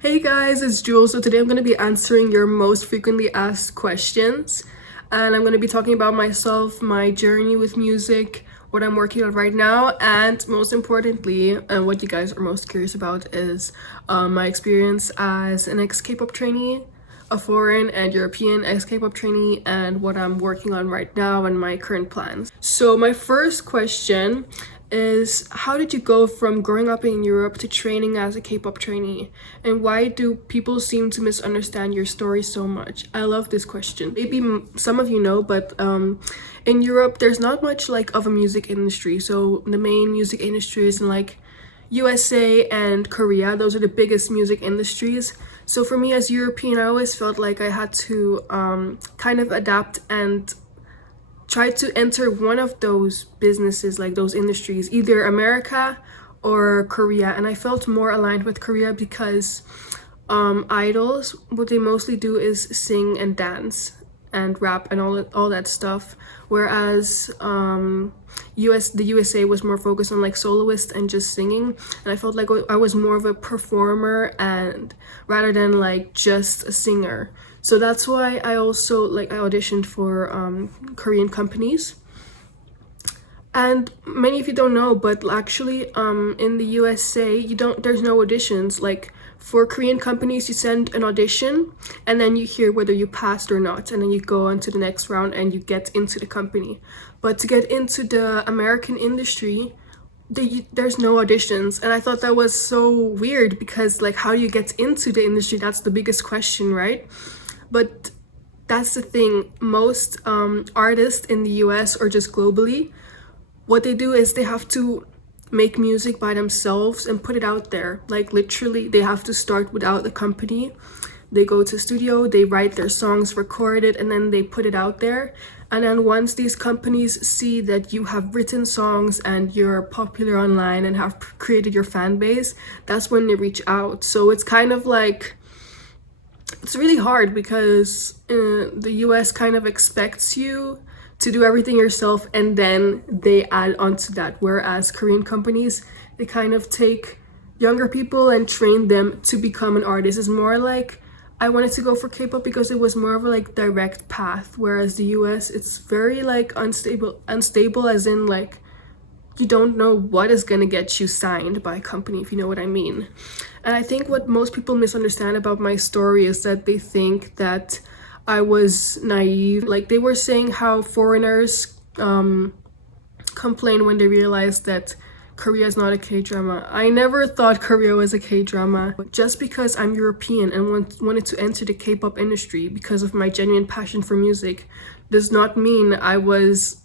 Hey guys, it's Jules. So today I'm going to be answering your most frequently asked questions, and I'm going to be talking about myself, my journey with music, what I'm working on right now, and most importantly, and what you guys are most curious about is my experience as an ex-K-pop trainee, a foreign and European ex-K-pop trainee, and what I'm working on right now and my current plans. So my first question is, how did you go from growing up in Europe to training as a K-pop trainee? And why do people seem to misunderstand your story so much? I love this question. Maybe some of you know, but in Europe, there's not much like of a music industry. So the main music industries in like USA and Korea, those are the biggest music industries. So for me as European, I always felt like I had to kind of adapt and try to enter one of those businesses, like those industries, either America or Korea. And I felt more aligned with Korea because idols, what they mostly do is sing and dance and rap and all that stuff, whereas the USA was more focused on like soloist and just singing, and I felt like I was more of a performer and rather than like just a singer. So that's why I also I auditioned for Korean companies. And many of you don't know, but actually in the USA there's no auditions. Like for Korean companies, you send an audition and then you hear whether you passed or not, and then you go on to the next round and you get into the company. But to get into the American industry, there's no auditions, and I thought that was so weird because like, how do you get into the industry? That's the biggest question, right? But that's the thing, most artists in the US or just globally, what they do is they have to make music by themselves and put it out there. Like literally, they have to start without a company. They go to studio, they write their songs, record it, and then they put it out there. And then once these companies see that you have written songs and you're popular online and have created your fan base, that's when they reach out. So it's kind of like, it's really hard because the US kind of expects you to do everything yourself, and then they add onto that, whereas Korean companies, they kind of take younger people and train them to become an artist. It's more like, I wanted to go for K-pop because it was more of a like direct path, whereas the US, it's very like unstable as in like, you don't know what is gonna get you signed by a company, if you know what I mean. And I think what most people misunderstand about my story is that they think that I was naive. Like they were saying how foreigners complain when they realize that Korea is not a K-drama. I never thought Korea was a K-drama. Just because I'm European and wanted to enter the K-pop industry because of my genuine passion for music does not mean I was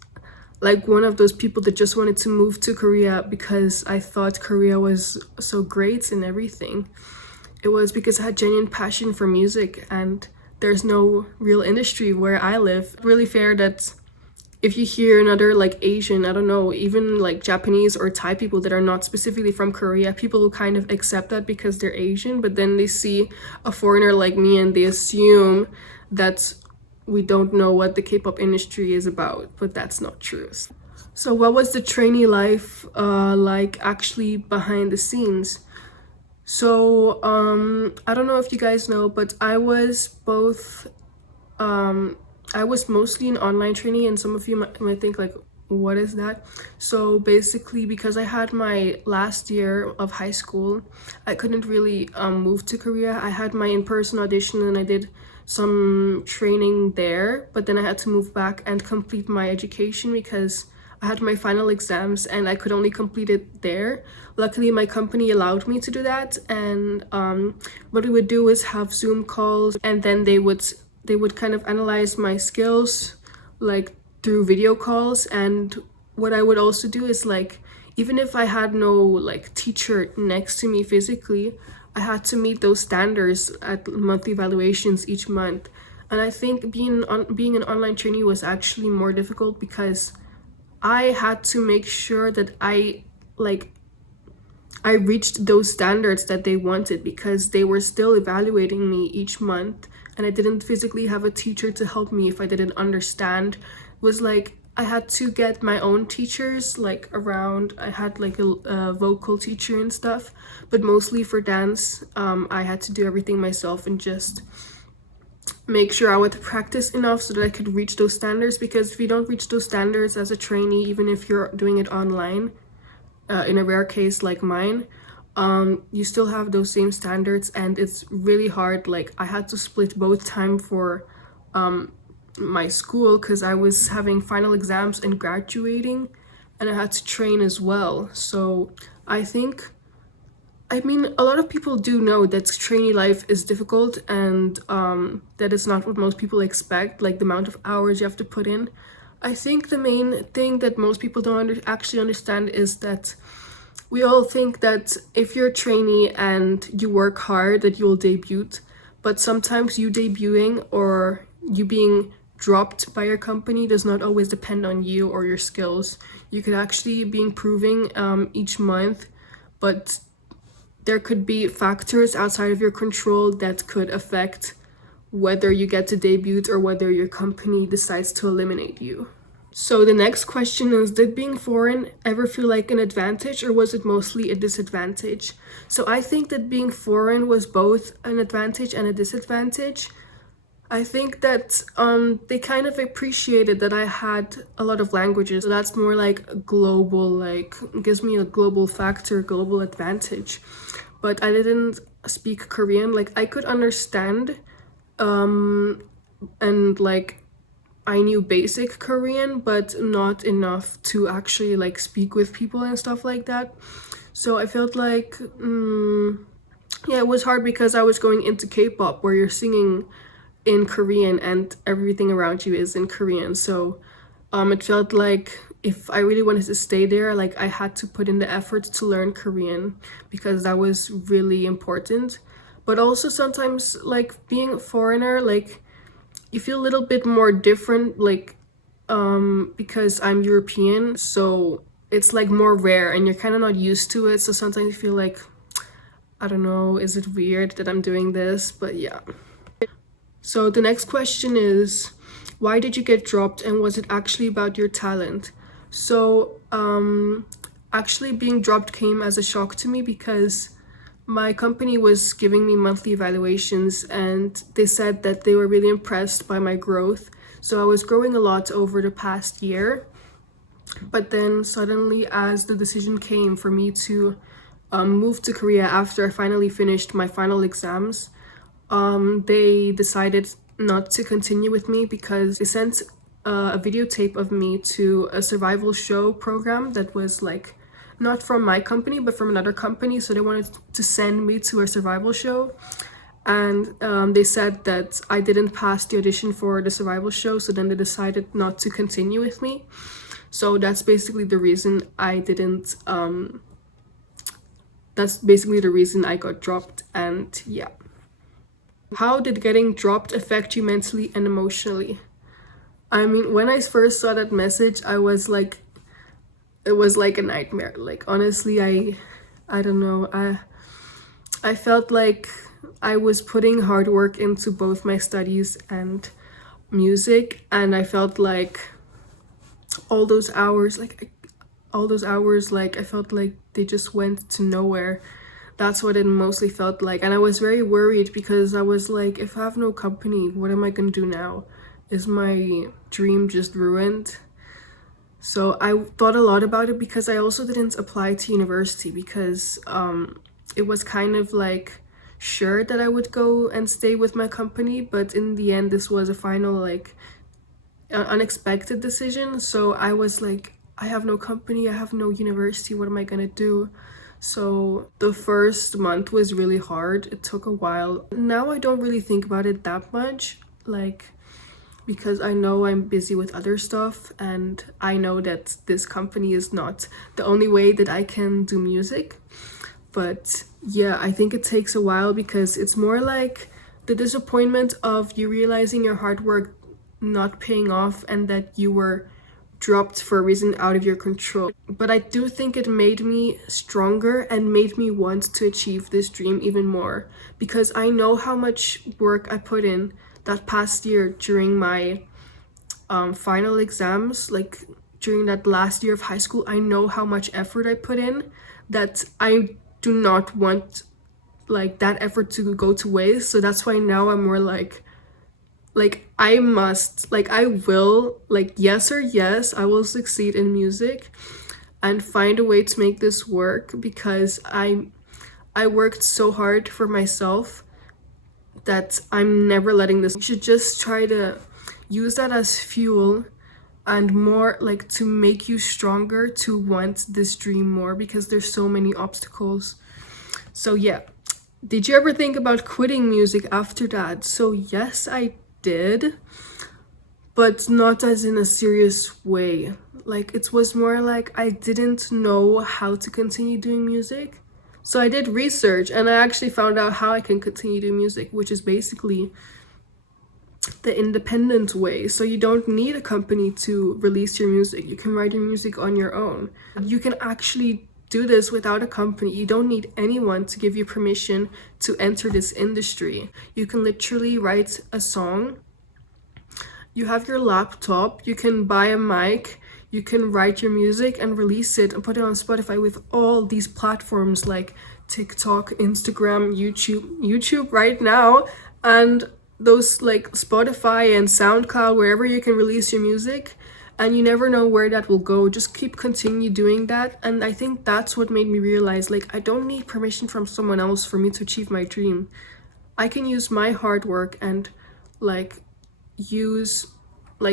like one of those people that just wanted to move to Korea because I thought Korea was so great and everything. It was because I had genuine passion for music, and there's no real industry where I live. Really fair that if you hear another like Asian, I don't know, even like Japanese or Thai people that are not specifically from Korea, people will kind of accept that because they're Asian, but then they see a foreigner like me and they assume that we don't know what the K-pop industry is about, but that's not true. So what was the trainee life like actually behind the scenes? So I don't know if you guys know, but I was both I was mostly an online trainee, and some of you might think like, what is that? So basically, because I had my last year of high school, I couldn't really move to Korea. I had my in-person audition and I did some training there, but then I had to move back and complete my education because I had my final exams and I could only complete it there. Luckily, my company allowed me to do that, and what we would do is have Zoom calls, and then they would kind of analyze my skills like through video calls. And what I would also do is like, even if I had no like teacher next to me physically, I had to meet those standards at monthly evaluations each month. And I think being an online trainee was actually more difficult because I had to make sure that I reached those standards that they wanted, because they were still evaluating me each month and I didn't physically have a teacher to help me if I didn't understand. It was like, I had to get my own teachers, like around, I had like a vocal teacher and stuff, but mostly for dance, I had to do everything myself and just make sure I would practice enough so that I could reach those standards, because if you don't reach those standards as a trainee, even if you're doing it online, in a rare case like mine, you still have those same standards, and it's really hard. Like, I had to split both time for my school because I was having final exams and graduating, and I had to train as well. So I mean, a lot of people do know that trainee life is difficult, and that it's not what most people expect, like the amount of hours you have to put in. I think the main thing that most people don't actually understand is that we all think that if you're a trainee and you work hard, that you'll debut, but sometimes you debuting or you being dropped by your company does not always depend on you or your skills. You could actually be improving each month, but there could be factors outside of your control that could affect whether you get to debut or whether your company decides to eliminate you. So the next question is, did being foreign ever feel like an advantage, or was it mostly a disadvantage? So I think that being foreign was both an advantage and a disadvantage. I think that they kind of appreciated that I had a lot of languages. So that's more like a global, like, gives me a global factor, global advantage. But I didn't speak Korean. Like, I could understand and like I knew basic Korean, but not enough to actually like speak with people and stuff like that. So I felt like yeah, it was hard because I was going into K-pop where you're singing in Korean and everything around you is in Korean. So it felt like if I really wanted to stay there, like I had to put in the effort to learn Korean because that was really important. But also sometimes, like, being a foreigner, like, you feel a little bit more different, like, because I'm European, so it's like more rare and you're kind of not used to it. So sometimes you feel like, I don't know, is it weird that I'm doing this? But yeah. So the next question is, why did you get dropped, and was it actually about your talent? So actually being dropped came as a shock to me because my company was giving me monthly evaluations and they said that they were really impressed by my growth. So I was growing a lot over the past year. But then suddenly, as the decision came for me to move to Korea after I finally finished my final exams, they decided not to continue with me because they sent a videotape of me to a survival show program that was like not from my company but from another company. So they wanted to send me to a survival show, and they said that I didn't pass the audition for the survival show, so then they decided not to continue with me. So that's basically the reason I didn't that's basically the reason I got dropped. And yeah. How did getting dropped affect you mentally and emotionally? I mean, when I first saw that message, I was like, it was like a nightmare. Like, honestly, I don't know. I felt like I was putting hard work into both my studies and music, and I felt like all those hours, like I felt like they just went to nowhere. That's what it mostly felt like. And I was very worried because I was like, if I have no company, what am I gonna do now? Is my dream just ruined? So I thought a lot about it because I also didn't apply to university because it was kind of like sure that I would go and stay with my company, but in the end this was a final like unexpected decision. So I was like, I have no company, I have no university, what am I gonna do? So the first month was really hard. It took a while. Now I don't really think about it that much, like, because I know I'm busy with other stuff and I know that this company is not the only way that I can do music. But yeah, I think it takes a while because it's more like the disappointment of you realizing your hard work not paying off and that you were dropped for a reason out of your control. But I do think it made me stronger and made me want to achieve this dream even more because I know how much work I put in that past year during my final exams, like during that last year of high school, I know how much effort I put in, that I do not want like that effort to go to waste. So that's why now I'm more like I must, like I will, like yes or yes, I will succeed in music and find a way to make this work, because I worked so hard for myself that I'm never letting this. You should just try to use that as fuel and more like to make you stronger to want this dream more, because there's so many obstacles. So yeah, did you ever think about quitting music after that? So yes, I did, but not as in a serious way. Like it was more like I didn't know how to continue doing music. So I did research and I actually found out how I can continue doing music, which is basically the independent way. So you don't need a company to release your music. You can write your music on your own. You can actually do this without a company. You don't need anyone to give you permission to enter this industry. You can literally write a song. You have your laptop, you can buy a mic, you can write your music and release it and put it on Spotify with all these platforms like TikTok, Instagram, YouTube right now, and those like Spotify and SoundCloud, wherever you can release your music. And you never know where that will go. Just continue doing that. And I think that's what made me realize, like, I don't need permission from someone else for me to achieve my dream. I can use my hard work and like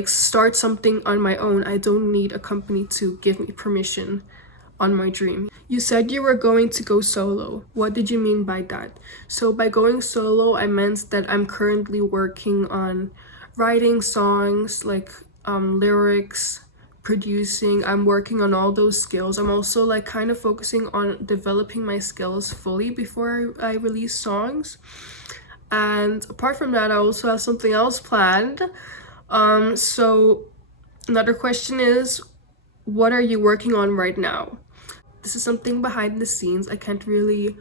start something on my own. I don't need a company to give me permission on my dream. You said you were going to go solo. What did you mean by that? So by going solo, I meant that I'm currently working on writing songs, like lyrics, producing. I'm working on all those skills. I'm also like kind of focusing on developing my skills fully before I release songs. And apart from that, I also have something else planned. So another question is, what are you working on right now? This is something behind the scenes. I can't really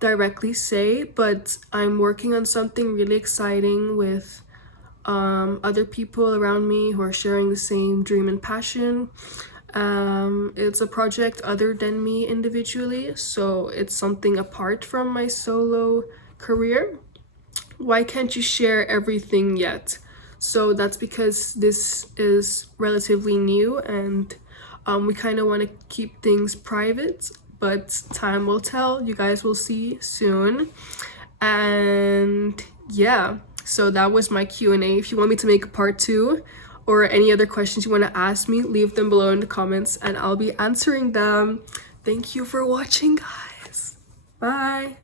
directly say, but I'm working on something really exciting with other people around me who are sharing the same dream and passion. It's a project other than me individually, so it's something apart from my solo career. Why can't you share everything yet? So that's because this is relatively new and we kind of want to keep things private, but time will tell. You guys will see soon. And yeah, so that was my Q&A. If you want me to make a part 2 or any other questions you want to ask me, leave them below in the comments and I'll be answering them. Thank you for watching, guys. Bye.